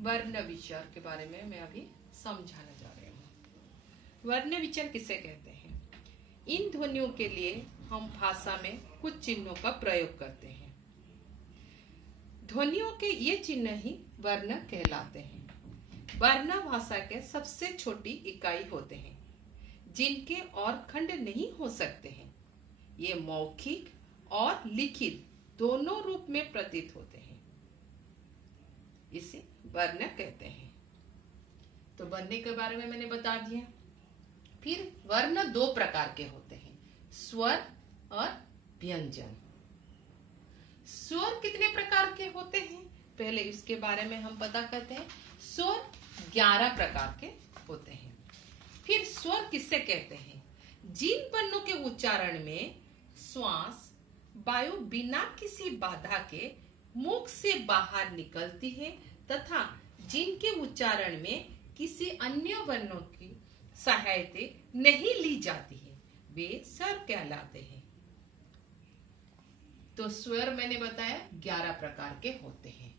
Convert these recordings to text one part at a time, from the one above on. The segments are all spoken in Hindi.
वर्ण विचार के बारे में मैं अभी समझाने जा रही हूँ। वर्ण विचार किसे कहते हैं? इन ध्वनियों के लिए हम भाषा में कुछ चिन्हों का प्रयोग करते हैं। ध्वनियों के ये चिन्ह ही वर्ण कहलाते हैं। वर्ण भाषा के सबसे छोटी इकाई होते हैं, जिनके और खंड नहीं हो सकते हैं। ये मौखिक और लिखित दोनों रूप में प्रतीत होते हैं। इसे वर्ण कहते हैं। तो वर्ण के बारे में मैंने बता दिया। फिर वर्ण दो प्रकार के होते हैं, स्वर और व्यंजन। स्वर कितने प्रकार के होते हैं, पहले इसके बारे में हम पता करते हैं। स्वर 11 प्रकार के होते हैं। फिर स्वर किससे कहते हैं? जिन वर्णों के उच्चारण में श्वास वायु बिना किसी बाधा के मुख से बाहर निकलती है तथा जिनके उच्चारण में किसी अन्य वर्णों की सहायता नहीं ली जाती है, वे स्वर कहलाते हैं। तो स्वर मैंने बताया 11 प्रकार के होते हैं,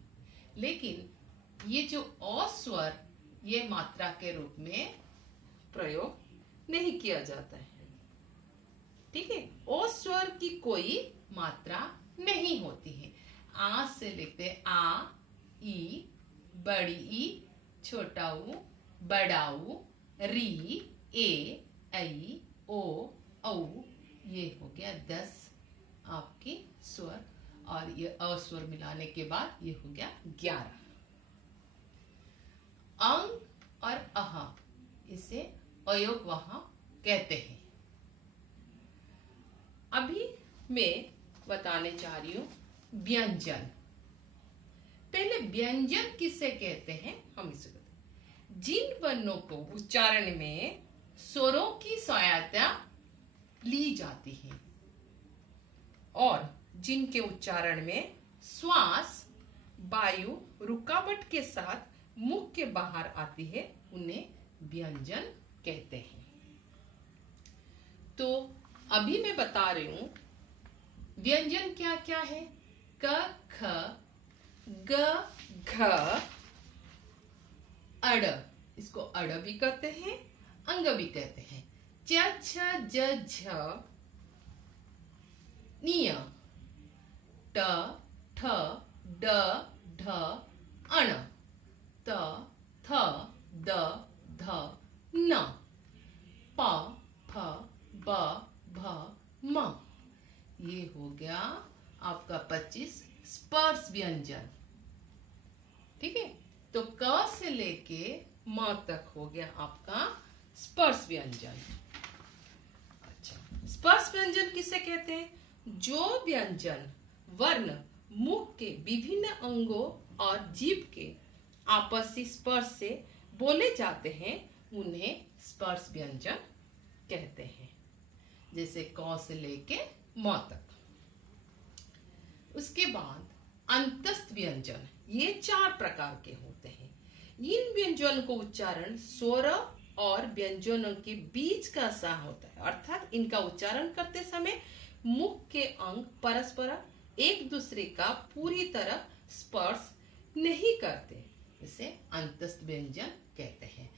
लेकिन ये जो अस्वर ये मात्रा के रूप में प्रयोग नहीं किया जाता है। ठीक है, अस्वर की कोई मात्रा नहीं होती है। आ से लिखते आ, ई, बड़ी ई, छोटा ऊ, बड़ा ऊ, री, ए, ऐ, ओ, औ, ये हो गया 10 आपकी स्वर, और ये अस्वर मिलाने के बाद ये हो गया 11। अंग और अह इसे अयोग वहां कहते हैं। अभी मैं बताने जा रही हूं व्यंजन। पहले व्यंजन किसे कहते हैं हम इसे बताते हैं। जिन वर्णों को उच्चारण में स्वरों की सहायता ली जाती है और जिनके उच्चारण में श्वास वायु रुकावट के साथ मुख के बाहर आती है, उन्हें व्यंजन कहते हैं। तो अभी मैं बता रही हूं व्यंजन क्या क्या है। क, ख, ग, घ, अड़, इसको अड़ भी कहते हैं, अंग भी कहते हैं। च, छ, ज, झ, निय, ट, ठ, ड, ढ, अण, त, थ, द, ध, न, प, फ, ब, भ, म। ये हो गया आपका 25 स्पर्श व्यंजन। ठीक है, तो क से लेके म तक हो गया आपका स्पर्श व्यंजन। अच्छा, स्पर्श व्यंजन किसे कहते हैं? जो व्यंजन वर्ण मुख के विभिन्न अंगों और जीभ के आपसी स्पर्श से बोले जाते हैं, उन्हें स्पर्श व्यंजन कहते हैं। जैसे क से लेके म तक। उसके बाद अंतस्थ व्यंजन, ये 4 प्रकार के होते हैं। इन व्यंजन को उच्चारण स्वर और व्यंजनों के बीच का सा होता है, अर्थात इनका उच्चारण करते समय मुख के अंग परस्पर एक दूसरे का पूरी तरह स्पर्श नहीं करते, इसे अंतस्थ व्यंजन कहते हैं।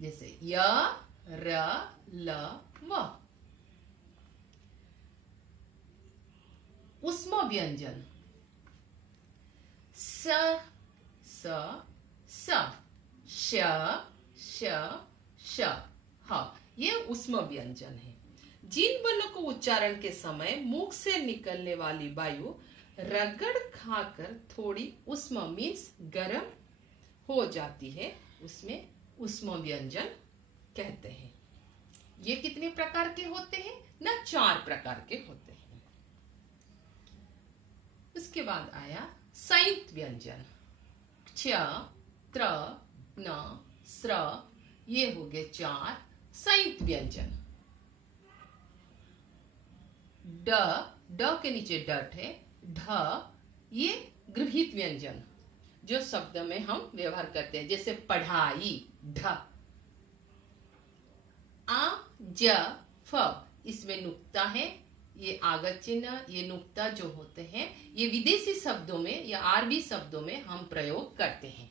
जैसे य, र, ल, व। उष्म व्यंजन स, स, श, श, श, श, ह, ये उष्म व्यंजन है। जिन वर्णों को उच्चारण के समय मुख से निकलने वाली वायु रगड़ खाकर थोड़ी उष्म मीन्स गर्म हो जाती है, उसमें उष्म व्यंजन कहते हैं। ये कितने प्रकार के होते हैं ना? 4 प्रकार के होते हैं। उसके बाद आया संयुक्त व्यंजन। च, त्र, न, स्र, ये हो गए 4 संयुक्त व्यंजन। ड, ड के नीचे डट है, ढ, ये गृहीत व्यंजन जो शब्द में हम व्यवहार करते हैं, जैसे पढ़ाई, ढ। आ, ज, फ, इसमें नुक्ता है, ये आगत चिन्ह, ये नुक्ता जो होते हैं, ये विदेशी शब्दों में या अरबी शब्दों में हम प्रयोग करते हैं।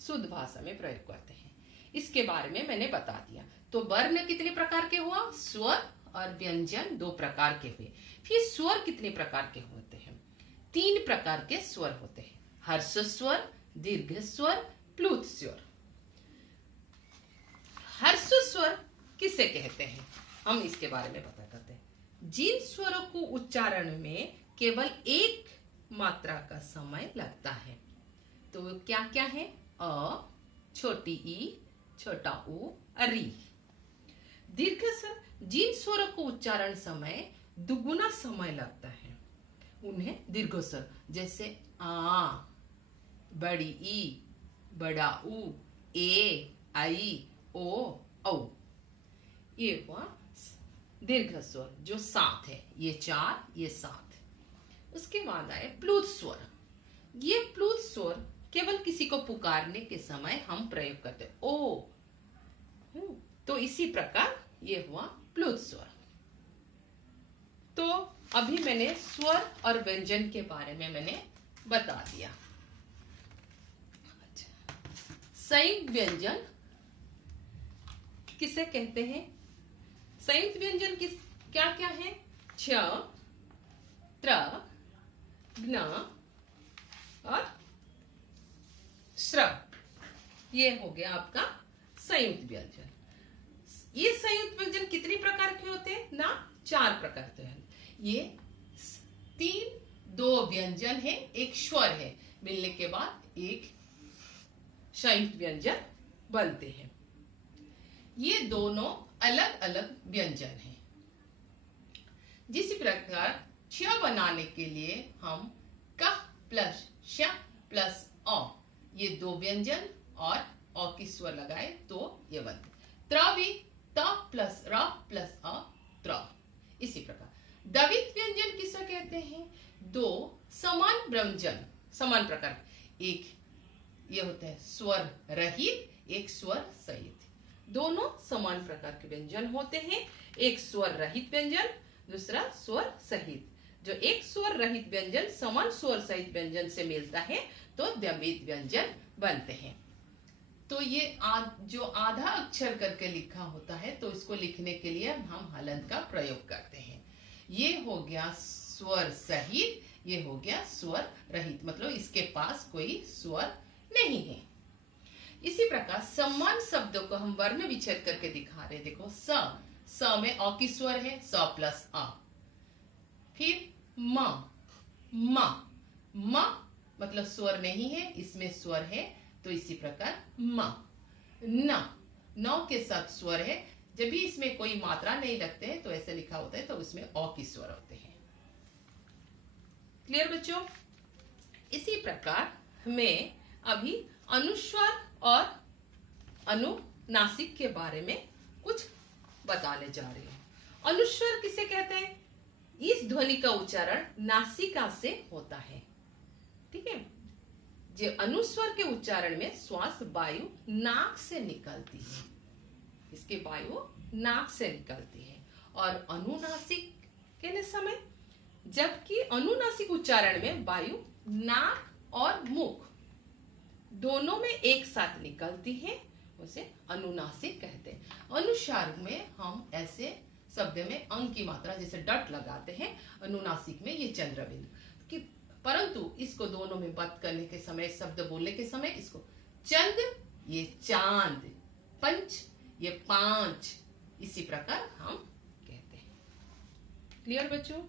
शुद्ध भाषा में प्रयोग करते हैं। इसके बारे में मैंने बता दिया। तो वर्ण कितने प्रकार के हुआ? स्वर और व्यंजन 2 प्रकार के हुए। फिर स्वर कितने प्रकार के होते हैं? 3 प्रकार के स्वर होते हैं। हर्ष स्वर, दीर्घ स्वर, प्लुत स्वर। हर्ष स्वर किसे कहते हैं, हम इसके बारे में पता करते हैं। जिन स्वरों को उच्चारण में केवल एक मात्रा का समय लगता है। तो क्या क्या है? अ, छोटी ई, छोटा ऊ, री। दीर्घ स्वर जिन स्वरों को उच्चारण समय दुगुना समय लगता है उन्हें दीर्घ स्वर, जैसे आ, बड़ी ई, बड़ा ऊ, ए, आई, ओ, औ। ये हुआ दीर्घ स्वर जो 7 है, ये 4, ये 7। उसके बाद आए प्लुत स्वर। ये प्लुत स्वर केवल किसी को पुकारने के समय हम प्रयोग करते हैं। ओ, तो इसी प्रकार ये हुआ प्लुत स्वर। तो अभी मैंने स्वर और व्यंजन के बारे में मैंने बता दिया। संयुक्त व्यंजन किसे कहते हैं? संयुक्त व्यंजन किस क्या क्या है? छ, त्र, ज्ञ और श्र। ये हो गया आपका संयुक्त व्यंजन। ये संयुक्त व्यंजन कितनी प्रकार के होते हैं ना? 4 प्रकार के हैं। ये 2 व्यंजन है, एक स्वर है, मिलने के बाद एक संयुक्त व्यंजन बनते हैं। ये दोनों अलग अलग व्यंजन हैं। जिस प्रकार छ बनाने के लिए हम क प्लस श प्लस अ, ये 2 व्यंजन और अ की स्वर लगाए तो ये बनते। त्र भी त प्लस र प्लस अ, त्र। इसी प्रकार द्वित व्यंजन किसे कहते हैं? 2 समान व्यंजन, समान प्रकार। एक ये होता है स्वर रहित, एक स्वर सहित। दोनों समान प्रकार के व्यंजन होते हैं। एक स्वर रहित व्यंजन, दूसरा स्वर सहित। जो एक स्वर रहित व्यंजन समान स्वर सहित व्यंजन से मिलता है तो द्वित व्यंजन बनते हैं। तो ये जो आधा अक्षर करके लिखा होता है तो इसको लिखने के लिए हम हलंत का प्रयोग करते हैं। ये हो गया स्वर सहित, ये हो गया स्वर रहित, मतलब इसके पास कोई स्वर नहीं है। इसी प्रकार समान शब्दों को हम वर्ण विच्छेद करके दिखा रहे। देखो स में अ की स्वर है, स प्लस अ। फिर म मतलब स्वर नहीं है, इसमें स्वर है तो इसी प्रकार म। न के साथ स्वर है, जब भी इसमें कोई मात्रा नहीं लगते हैं तो ऐसे लिखा होता है तो उसमें अ की स्वर होते हैं। क्लियर बच्चों? इसी प्रकार मैं अभी अनुस्वार और अनुनासिक के बारे में कुछ बताने जा रही हूं। अनुस्वार किसे कहते हैं? इस ध्वनि का उच्चारण नासिका से होता है। ठीक है? जो अनुस्वर के उच्चारण में श्वास वायु नाक से निकलती है, इसके वायु नाक से निकलती है। और अनुनासिक के समय, जबकि अनुनासिक उच्चारण में वायु नाक और मुख दोनों में एक साथ निकलती है, उसे अनुनासिक कहते हैं। अनुस्वार में हम ऐसे शब्द में अंग की मात्रा जैसे डट लगाते हैं, अनुनासिक में ये चंद्र बिंदु कि, परंतु इसको दोनों में बात करने के समय, शब्द बोलने के समय इसको चंद्र, ये चांद, पंच, ये 5, इसी प्रकार हम कहते हैं। क्लियर बच्चों?